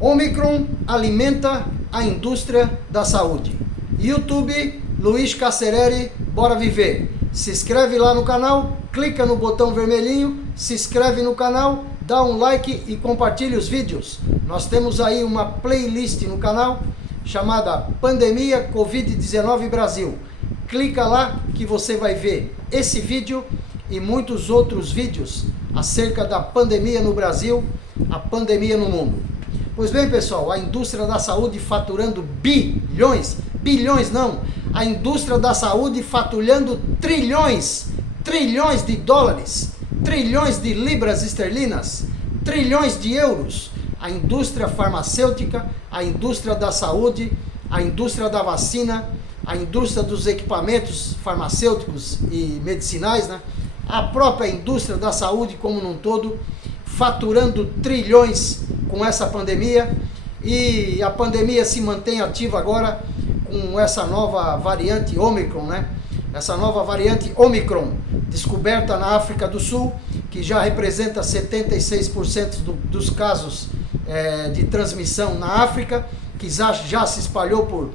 Omicron alimenta a indústria da saúde. YouTube, Luiz Cacerere, bora viver. Se inscreve lá no canal, clica no botão vermelhinho, se inscreve no canal, dá um like e compartilha os vídeos. Nós temos aí uma playlist no canal chamada Pandemia Covid-19 Brasil. Clica lá que você vai ver esse vídeo e muitos outros vídeos acerca da pandemia no Brasil, a pandemia no mundo. Pois bem, pessoal, a indústria da saúde faturando bilhões não, a indústria da saúde faturando trilhões de dólares, trilhões de libras esterlinas, trilhões de euros. A indústria farmacêutica, a indústria da saúde, a indústria da vacina, a indústria dos equipamentos farmacêuticos e medicinais, né? A própria indústria da saúde como um todo, faturando trilhões com essa pandemia, e a pandemia se mantém ativa agora com essa nova variante Omicron, né? Essa nova variante Omicron, descoberta na África do Sul, que já representa 76% dos casos de transmissão na África, que já se espalhou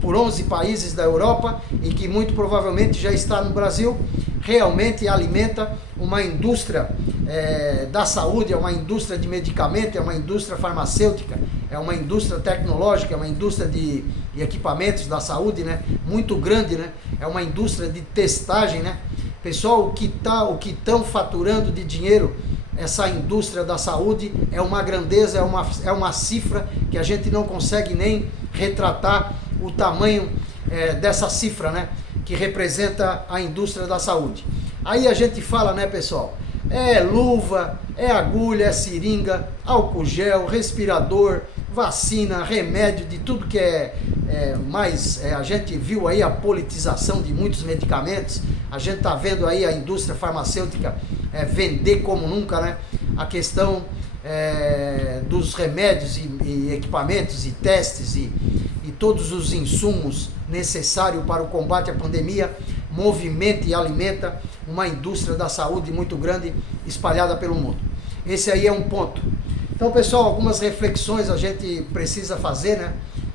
por 11 países da Europa e que muito provavelmente já está no Brasil. Realmente alimenta uma indústria da saúde, é uma indústria de medicamento, é uma indústria farmacêutica, é uma indústria tecnológica, é uma indústria de equipamentos da saúde, né? Muito grande, né? É uma indústria de testagem, né? Pessoal, o que estão faturando de dinheiro essa indústria da saúde é uma grandeza, é uma cifra que a gente não consegue nem retratar o tamanho dessa cifra, né? Que representa a indústria da saúde. Aí a gente fala, né, pessoal? É luva, é agulha, é seringa, álcool gel, respirador, vacina, remédio, de tudo que a gente viu aí a politização de muitos medicamentos, a gente está vendo aí a indústria farmacêutica vender como nunca, né? A questão dos remédios e equipamentos e testes e todos os insumos necessários para o combate à pandemia, movimenta e alimenta uma indústria da saúde muito grande espalhada pelo mundo. Esse aí é um ponto. Então, pessoal, algumas reflexões a gente precisa fazer, né,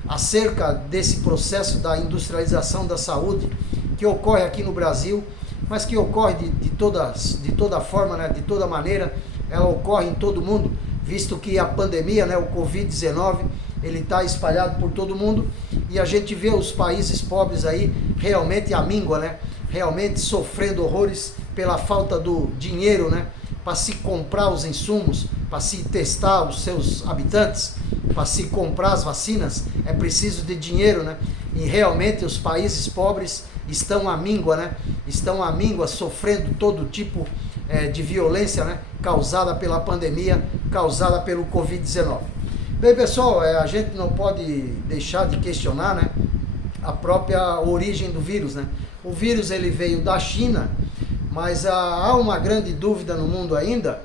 acerca desse processo da industrialização da saúde que ocorre aqui no Brasil, mas que ocorre de toda forma, né, de toda maneira, ela ocorre em todo mundo, visto que a pandemia, né, o Covid-19, ele está espalhado por todo mundo e a gente vê os países pobres aí realmente à míngua, né, realmente sofrendo horrores pela falta do dinheiro, né, para se comprar os insumos, para se testar os seus habitantes, para se comprar as vacinas, é preciso de dinheiro, né? E realmente os países pobres estão à míngua, né? Estão à míngua, sofrendo todo tipo de violência, né? Causada pela pandemia, causada pelo Covid-19. Bem, pessoal, a gente não pode deixar de questionar, né, a própria origem do vírus, né? O vírus ele veio da China, mas há uma grande dúvida no mundo ainda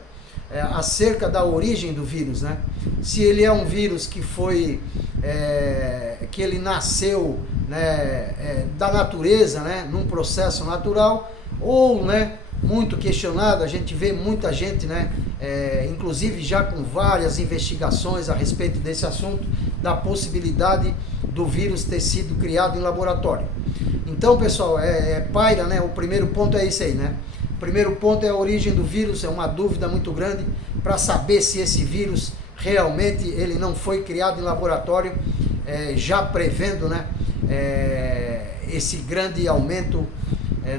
acerca da origem do vírus, né? Se ele é um vírus que que ele nasceu, né, da natureza, né, num processo natural, ou, né, muito questionado, a gente vê muita gente, né, inclusive já com várias investigações a respeito desse assunto, da possibilidade do vírus ter sido criado em laboratório. Então, pessoal, paira, né, o primeiro ponto é esse aí, né? O primeiro ponto é a origem do vírus, é uma dúvida muito grande para saber se esse vírus realmente ele não foi criado em laboratório, já prevendo, né, esse grande aumento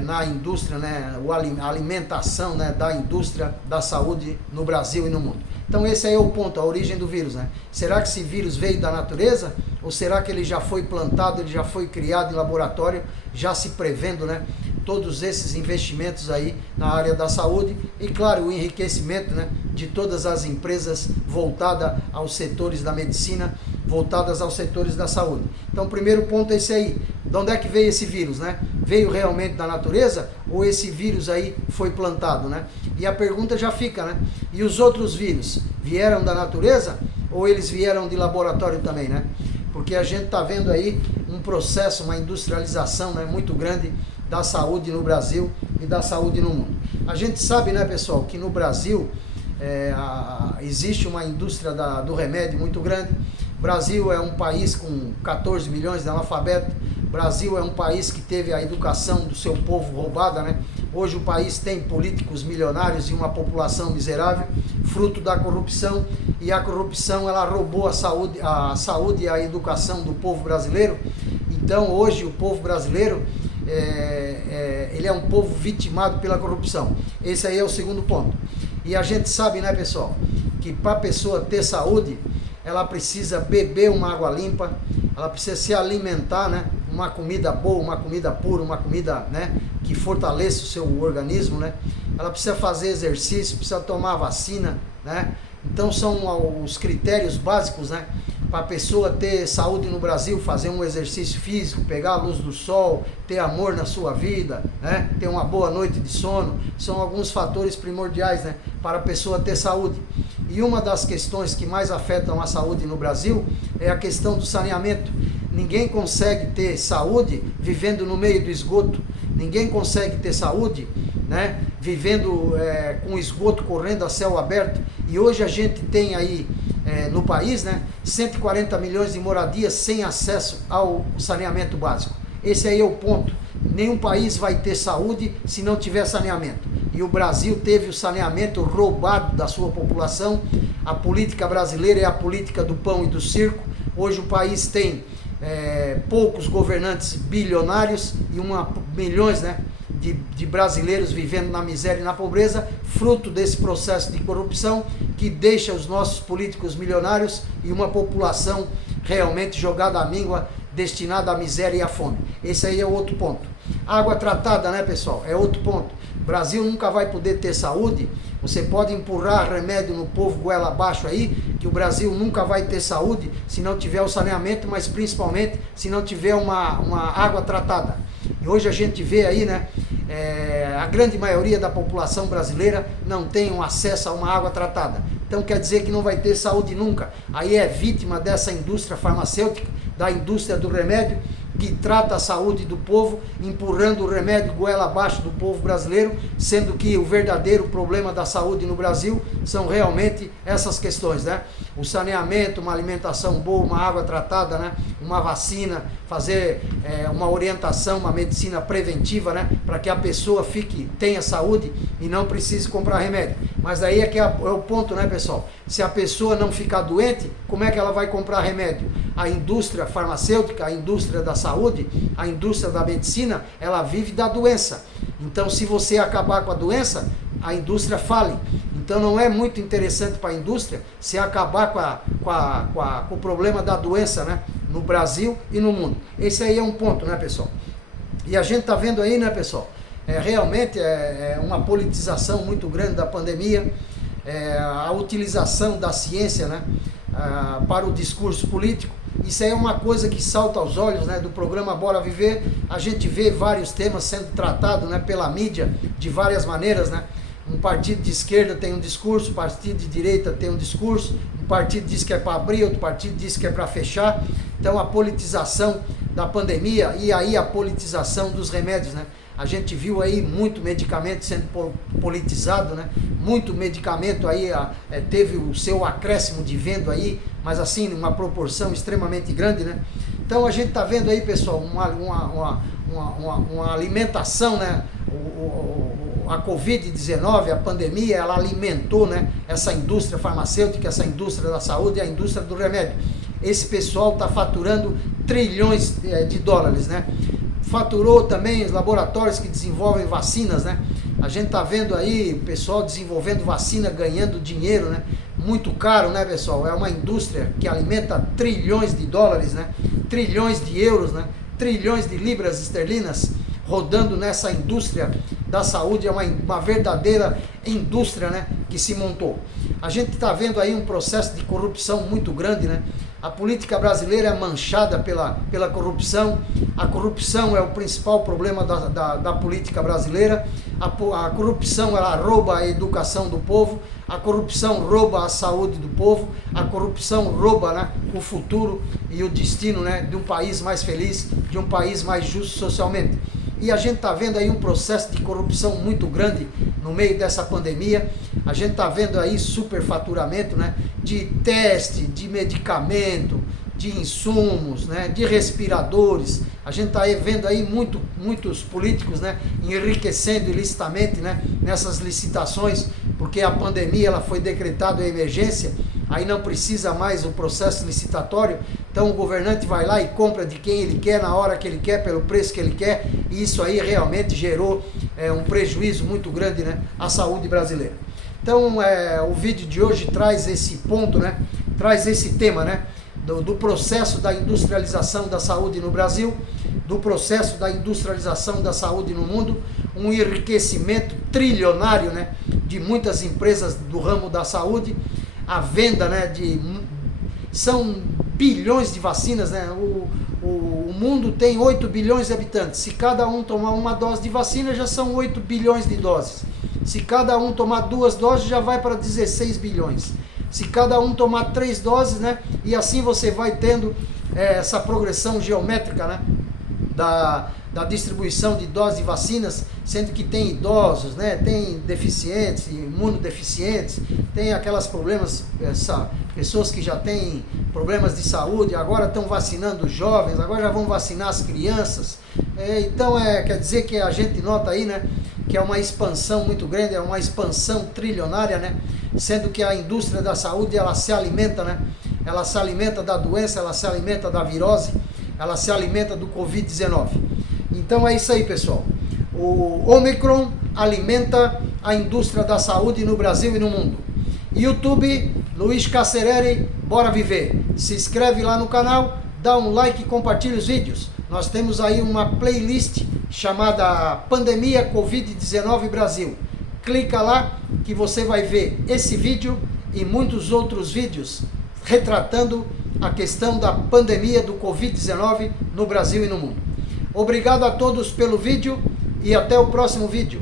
na indústria, né, a alimentação, né, da indústria da saúde no Brasil e no mundo. Então esse aí é o ponto, a origem do vírus, né? Será que esse vírus veio da natureza? Ou será que ele já foi plantado, ele já foi criado em laboratório, já se prevendo, né, todos esses investimentos aí na área da saúde e, claro, o enriquecimento, né, de todas as empresas voltadas aos setores da medicina, voltadas aos setores da saúde. Então o primeiro ponto é esse aí. De onde é que veio esse vírus, né? Veio realmente da natureza ou esse vírus aí foi plantado, né? E a pergunta já fica, né? E os outros vírus vieram da natureza ou eles vieram de laboratório também, né? Porque a gente está vendo aí um processo, uma industrialização, né, muito grande da saúde no Brasil e da saúde no mundo. A gente sabe, né, pessoal, que no Brasil existe uma indústria do remédio muito grande. O Brasil é um país com 14 milhões de analfabetos. O Brasil é um país que teve a educação do seu povo roubada, né? Hoje o país tem políticos milionários e uma população miserável, fruto da corrupção, e a corrupção ela roubou a saúde e a educação do povo brasileiro. Então hoje o povo brasileiro ele é um povo vitimado pela corrupção. Esse aí é o segundo ponto. E a gente sabe, né, pessoal, que para a pessoa ter saúde, ela precisa beber uma água limpa, ela precisa se alimentar, né, uma comida boa, uma comida pura, uma comida, né, que fortaleça o seu organismo, né? Ela precisa fazer exercício, precisa tomar vacina, né? Então são os critérios básicos, né, para a pessoa ter saúde no Brasil: fazer um exercício físico, pegar a luz do sol, ter amor na sua vida, né, ter uma boa noite de sono. São alguns fatores primordiais, né, para a pessoa ter saúde. E uma das questões que mais afetam a saúde no Brasil é a questão do saneamento. Ninguém consegue ter saúde vivendo no meio do esgoto. Ninguém consegue ter saúde, né, vivendo com esgoto correndo a céu aberto. E hoje a gente tem aí no país, né, 140 milhões de moradias sem acesso ao saneamento básico. Esse aí é o ponto. Nenhum país vai ter saúde se não tiver saneamento. E o Brasil teve o saneamento roubado da sua população. A política brasileira é a política do pão e do circo. Hoje o país tem poucos governantes bilionários e milhões, né, de brasileiros vivendo na miséria e na pobreza, fruto desse processo de corrupção que deixa os nossos políticos milionários e uma população realmente jogada à míngua, destinada à miséria e à fome. Esse aí é outro ponto. Água tratada, né, pessoal, é outro ponto. O Brasil nunca vai poder ter saúde. Você pode empurrar remédio no povo goela abaixo aí, que o Brasil nunca vai ter saúde se não tiver o saneamento, mas principalmente se não tiver uma água tratada. E hoje a gente vê aí, né, a grande maioria da população brasileira não tem um acesso a uma água tratada. Então quer dizer que não vai ter saúde nunca. Aí é vítima dessa indústria farmacêutica, da indústria do remédio, que trata a saúde do povo, empurrando o remédio goela abaixo do povo brasileiro, sendo que o verdadeiro problema da saúde no Brasil são realmente essas questões, né? O saneamento, uma alimentação boa, uma água tratada, né? Uma vacina, fazer uma orientação, uma medicina preventiva, né? Para que a pessoa tenha saúde e não precise comprar remédio. Mas aí é o ponto, né, pessoal? Se a pessoa não ficar doente, como é que ela vai comprar remédio? A indústria farmacêutica, a indústria da saúde, a indústria da medicina, ela vive da doença. Então, se você acabar com a doença, a indústria fale. Então, não é muito interessante para a indústria se acabar com o problema da doença, né, no Brasil e no mundo. Esse aí é um ponto, né, pessoal? E a gente está vendo aí, né, pessoal? Realmente é uma politização muito grande da pandemia, a utilização da ciência, né, para o discurso político. Isso aí é uma coisa que salta aos olhos, né, do programa Bora Viver. A gente vê vários temas sendo tratados, né, pela mídia de várias maneiras, né? Um partido de esquerda tem um discurso, um partido de direita tem um discurso, um partido diz que é para abrir, outro partido diz que é para fechar. Então a politização da pandemia e aí a politização dos remédios, né? A gente viu aí muito medicamento sendo politizado, né? Muito medicamento aí teve o seu acréscimo de venda aí, mas assim, uma proporção extremamente grande, né? Então a gente está vendo aí, pessoal, uma alimentação, né? A Covid-19, a pandemia, ela alimentou, né, essa indústria farmacêutica, essa indústria da saúde e a indústria do remédio. Esse pessoal está faturando trilhões de dólares, né? Faturou também os laboratórios que desenvolvem vacinas, né? A gente está vendo aí o pessoal desenvolvendo vacina, ganhando dinheiro, né? Muito caro, né, pessoal? É uma indústria que alimenta trilhões de dólares, né? Trilhões de euros, né? Trilhões de libras esterlinas rodando nessa indústria da saúde. É uma verdadeira indústria, né, que se montou. A gente está vendo aí um processo de corrupção muito grande, né? A política brasileira é manchada pela corrupção. A corrupção é o principal problema da política brasileira. A corrupção, ela rouba a educação do povo. A corrupção rouba a saúde do povo. A corrupção rouba, né, o futuro e o destino, né, de um país mais feliz, de um país mais justo socialmente. e a gente está vendo aí um processo de corrupção muito grande no meio dessa pandemia. A gente está vendo aí superfaturamento, né, de teste, de medicamento, de insumos, né, de respiradores. A gente está vendo aí muitos políticos, né, enriquecendo ilicitamente, né, nessas licitações, porque a pandemia ela foi decretada em emergência, aí não precisa mais o processo licitatório, então o governante vai lá e compra de quem ele quer, na hora que ele quer, pelo preço que ele quer, e isso aí realmente gerou um prejuízo muito grande, né, à saúde brasileira. Então o vídeo de hoje traz esse ponto, né, traz esse tema, né, do processo da industrialização da saúde no Brasil, do processo da industrialização da saúde no mundo, um enriquecimento trilionário, né, de muitas empresas do ramo da saúde, a venda, né, são bilhões de vacinas, né, o mundo tem 8 bilhões de habitantes, se cada um tomar uma dose de vacina já são 8 bilhões de doses, se cada um tomar 2 doses já vai para 16 bilhões, se cada um tomar 3 doses, né, e assim você vai tendo essa progressão geométrica, né, da distribuição de doses de vacinas, sendo que tem idosos, né, tem deficientes, imunodeficientes, tem aquelas problemas, pessoas que já têm problemas de saúde, agora estão vacinando os jovens, agora já vão vacinar as crianças. Então quer dizer que a gente nota aí, né, que é uma expansão muito grande, é uma expansão trilionária, né, sendo que a indústria da saúde ela se alimenta, né, ela se alimenta da doença, ela se alimenta da virose, ela se alimenta do Covid-19. Então é isso aí, pessoal. O Omicron alimenta a indústria da saúde no Brasil e no mundo. YouTube, Luiz Cacereri, bora viver. Se inscreve lá no canal, dá um like e compartilha os vídeos. Nós temos aí uma playlist chamada Pandemia Covid-19 Brasil. Clica lá que você vai ver esse vídeo e muitos outros vídeos retratando a questão da pandemia do Covid-19 no Brasil e no mundo. Obrigado a todos pelo vídeo e até o próximo vídeo.